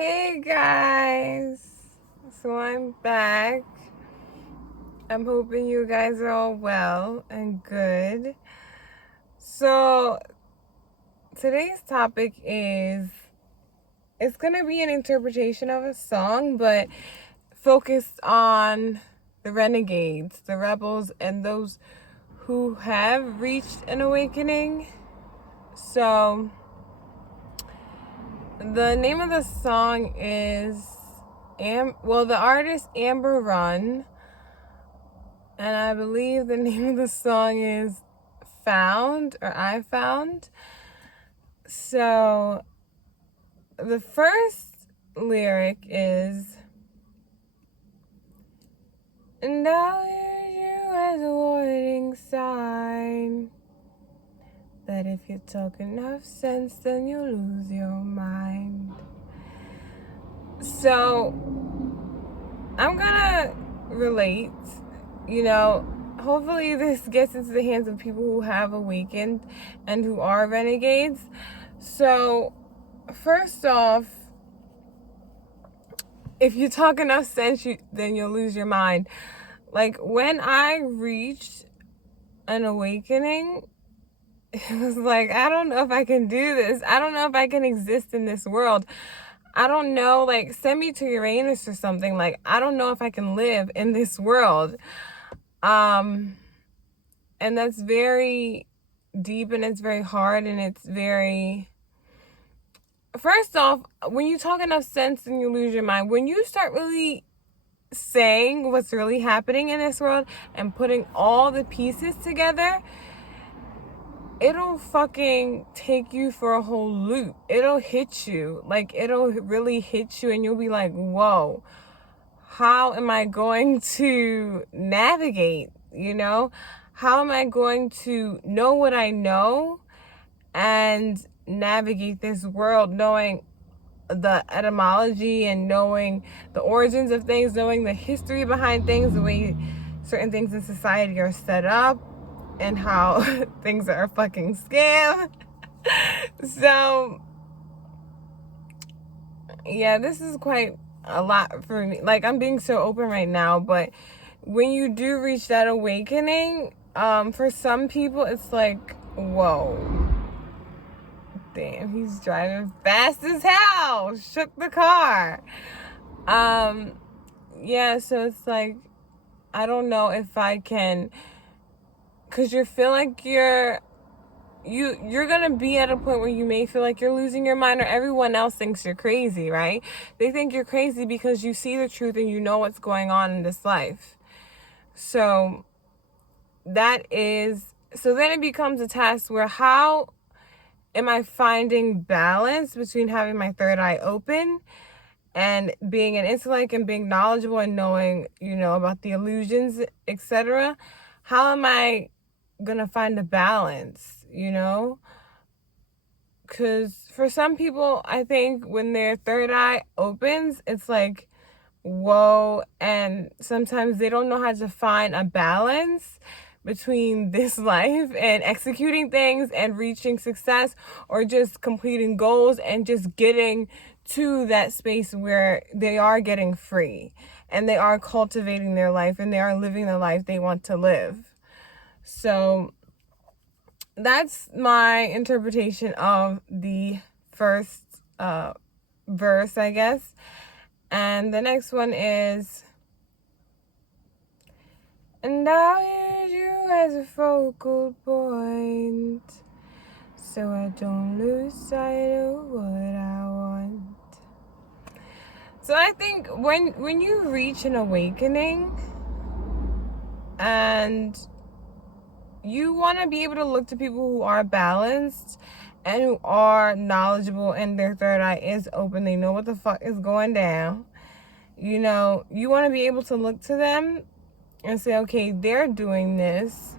Hey guys, so I'm back. I'm hoping you guys are all well and good. So today's topic is, it's gonna be an interpretation of a song, but focused on the renegades, the rebels, and those who have reached an awakening. So the name of the song is the artist Amber Run, and I believe the name of the song is Found, or I Found. So the first lyric is, and I'll use you as a warning sign that if you talk enough sense, then you'll lose your mind. So I'm gonna relate, hopefully this gets into the hands of people who have awakened and who are renegades. So first off, if you talk enough sense, then you'll lose your mind. Like, when I reached an awakening, it was like, I don't know if I can do this. I don't know if I can exist in this world. I don't know, like, send me to Uranus or something. Like, I don't know if I can live in this world. And that's very deep, and it's very hard, and it's very... First off, when you talk enough sense and you lose your mind, when you start really saying what's really happening in this world and putting all the pieces together, it'll fucking take you for a whole loop. It'll hit you. Like, it'll really hit you, and you'll be like, whoa, how am I going to navigate, How am I going to know what I know and navigate this world, knowing the etymology and knowing the origins of things, knowing the history behind things, the way certain things in society are set up, and how things are a fucking scam. So, yeah, this is quite a lot for me. Like, I'm being so open right now, but when you do reach that awakening, for some people, it's like, whoa. Damn, he's driving fast as hell. Shook the car. Yeah, so it's like, I don't know if I can, because you feel like you're gonna be at a point where you may feel like you're losing your mind, or everyone else thinks you're crazy, right? They think you're crazy because you see the truth and you know what's going on in this life. So then it becomes a task where, how am I finding balance between having my third eye open and being an intellect and being knowledgeable and knowing, about the illusions, etc.? How am I gonna find a balance, Because for some people, I think when their third eye opens, it's like, whoa, and sometimes they don't know how to find a balance between this life and executing things and reaching success, or just completing goals and just getting to that space where they are getting free and they are cultivating their life and they are living the life they want to live. So that's my interpretation of the first verse, I guess. And the next one is, and I'll use you as a focal point, so I don't lose sight of what I want. So I think when you reach an awakening and you want to be able to look to people who are balanced and who are knowledgeable and their third eye is open, they know what the fuck is going down. You want to be able to look to them and say, okay, they're doing this,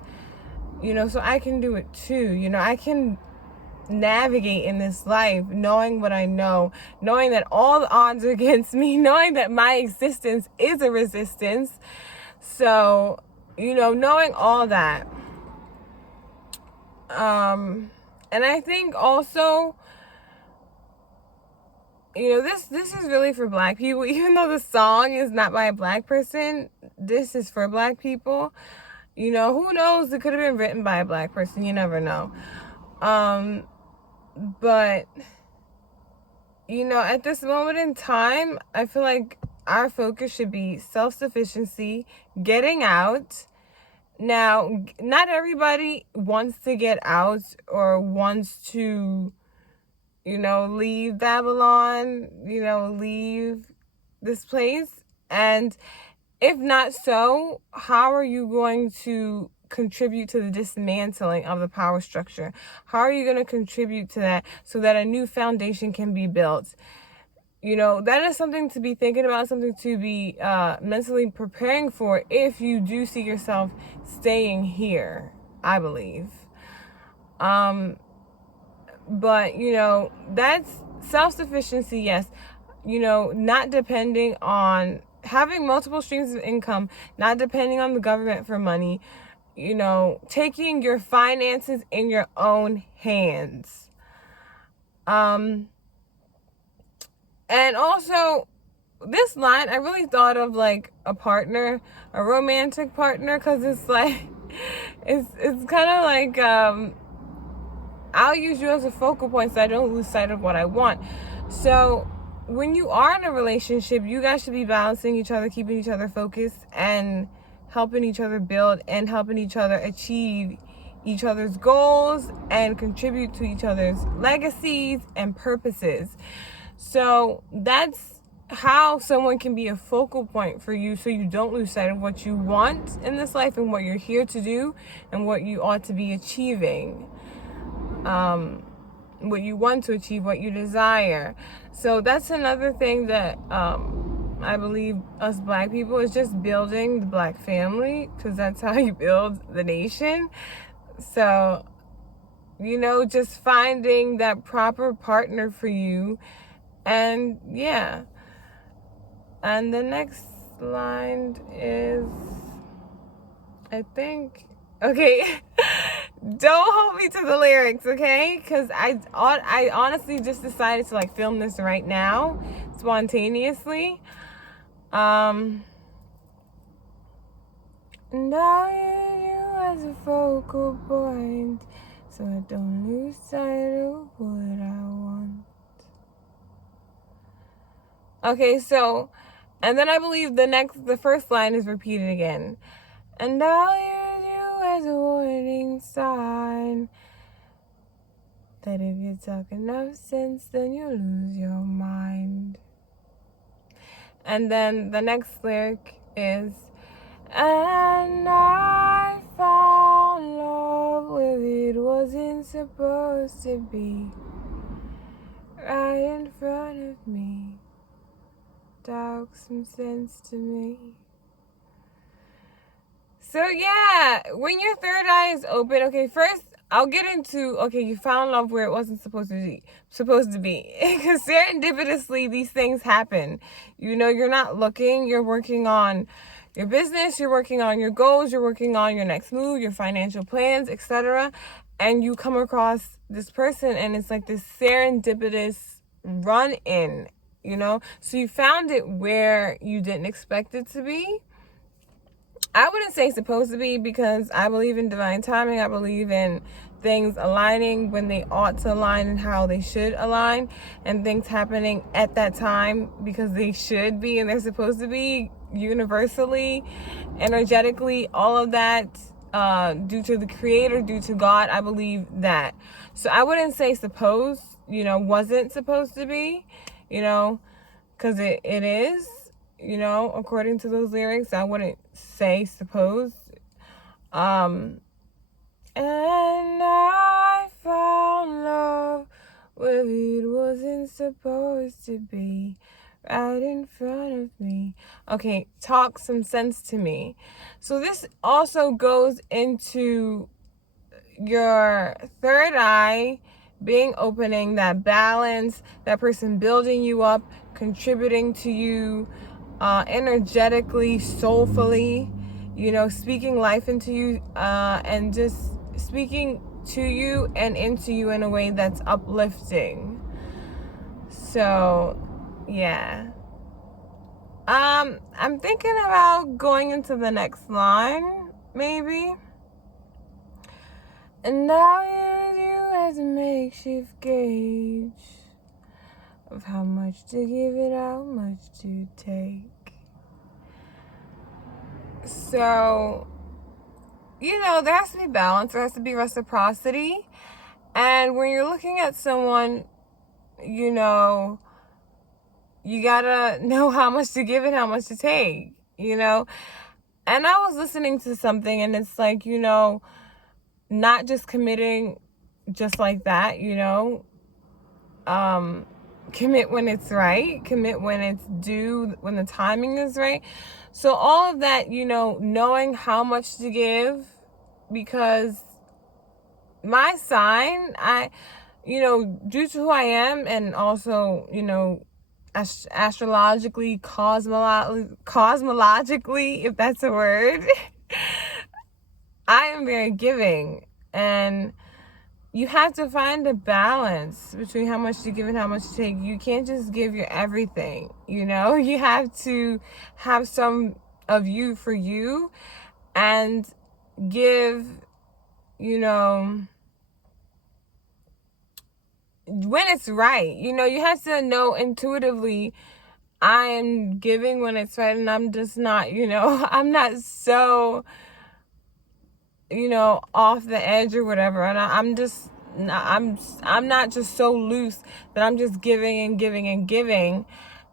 so I can do it too. I can navigate in this life knowing what I know, knowing that all the odds are against me, knowing that my existence is a resistance. So, knowing all that. And I think also, this is really for Black people. Even though the song is not by a Black person, this is for Black people. Who knows? It could have been written by a Black person. You never know. But, at this moment in time, I feel like our focus should be self-sufficiency, getting out. Now, not everybody wants to get out or wants to, leave Babylon, leave this place. And if not so, how are you going to contribute to the dismantling of the power structure? How are you going to contribute to that so that a new foundation can be built? That is something to be thinking about, something to be mentally preparing for if you do see yourself staying here, I believe. But, that's self-sufficiency, yes. Not depending on having multiple streams of income, not depending on the government for money, taking your finances in your own hands. And also, this line, I really thought of like a partner, a romantic partner, because it's like, it's kind of like, I'll use you as a focal point so I don't lose sight of what I want. So when you are in a relationship, you guys should be balancing each other, keeping each other focused, and helping each other build and helping each other achieve each other's goals and contribute to each other's legacies and purposes. So that's how someone can be a focal point for you so you don't lose sight of what you want in this life and what you're here to do and what you ought to be achieving. What you want to achieve, what you desire. So that's another thing that I believe us Black people is just building the Black family, because that's how you build the nation. So, just finding that proper partner for you. And yeah. And the next line is, I think, okay. Don't hold me to the lyrics, okay? Because I honestly just decided to film this right now, spontaneously. And I use you as a focal point, so I don't lose sight of what I want. Okay, so, and then I believe the first line is repeated again. And I'll use you as a warning sign that if you talk enough sense, then you lose your mind. And then the next lyric is, and I found love where it wasn't supposed to be, right in front of me. Talk some sense to me. So yeah, when your third eye is open, okay, first I'll get into, okay, you found love where it wasn't supposed to be. Because serendipitously, these things happen. You're not looking, you're working on your business, you're working on your goals, you're working on your next move, your financial plans, etc. And you come across this person and it's like this serendipitous run-in, So you found it where you didn't expect it to be. I wouldn't say supposed to be, because I believe in divine timing. I believe in things aligning when they ought to align and how they should align, and things happening at that time because they should be and they're supposed to be, universally, energetically, all of that, due to the Creator, due to God. I believe that. So I wouldn't say supposed, wasn't supposed to be, because it is. According to those lyrics, I wouldn't say supposed. And I found love where it wasn't supposed to be, right in front of me. Okay, talk some sense to me. So this also goes into your third eye being opening, that balance, that person building you up, contributing to you, energetically, soulfully, speaking life into you, and just speaking to you and into you in a way that's uplifting. So Yeah. I'm thinking about going into the next line, maybe. And now use you as a makeshift gauge of how much to give it, how much to take. So, there has to be balance, there has to be reciprocity. And when you're looking at someone, you gotta know how much to give and how much to take, And I was listening to something, and it's like, not just committing just like that, commit when it's right, commit when it's due, when the timing is right. So all of that, knowing how much to give, because my sign, due to who I am, and also, astrologically, cosmologically, if that's a word, I am very giving, and you have to find a balance between how much to give and how much to take. You can't just give your everything, you have to have some of you for you, and give, when it's right. You have to know intuitively, I am giving when it's right, and I'm just not, I'm not so, off the edge or whatever. And I'm not just so loose that I'm just giving and giving and giving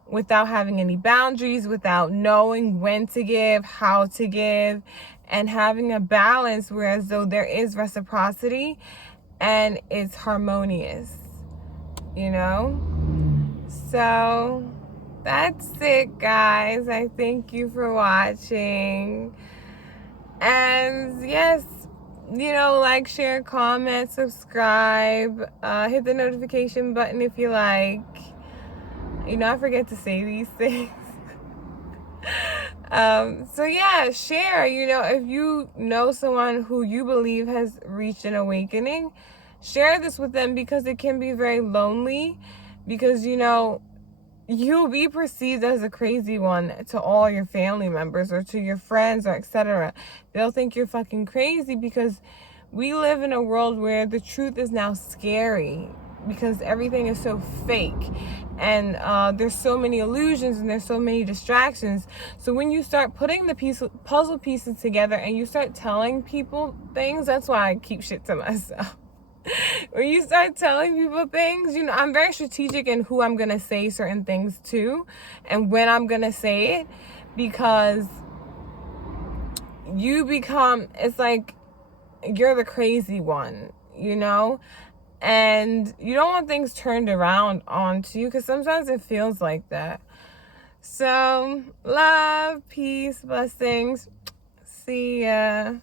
without having any boundaries, without knowing when to give, how to give, and having a balance, whereas though there is reciprocity and it's harmonious, So that's it, guys. I thank you for watching. And yes, like, share, comment, subscribe, hit the notification button if you like. I forget to say these things. So yeah, share, if you know someone who you believe has reached an awakening, share this with them, because it can be very lonely, because, you'll be perceived as a crazy one to all your family members or to your friends or etc. They'll think you're fucking crazy, because we live in a world where the truth is now scary, because everything is so fake, and there's so many illusions, and there's so many distractions. So when you start putting the puzzle pieces together and you start telling people things, that's why I keep shit to myself. When you start telling people things, I'm very strategic in who I'm going to say certain things to, and when I'm going to say it, because it's like you're the crazy one, and you don't want things turned around onto you, because sometimes it feels like that. So, love, peace, blessings. See ya.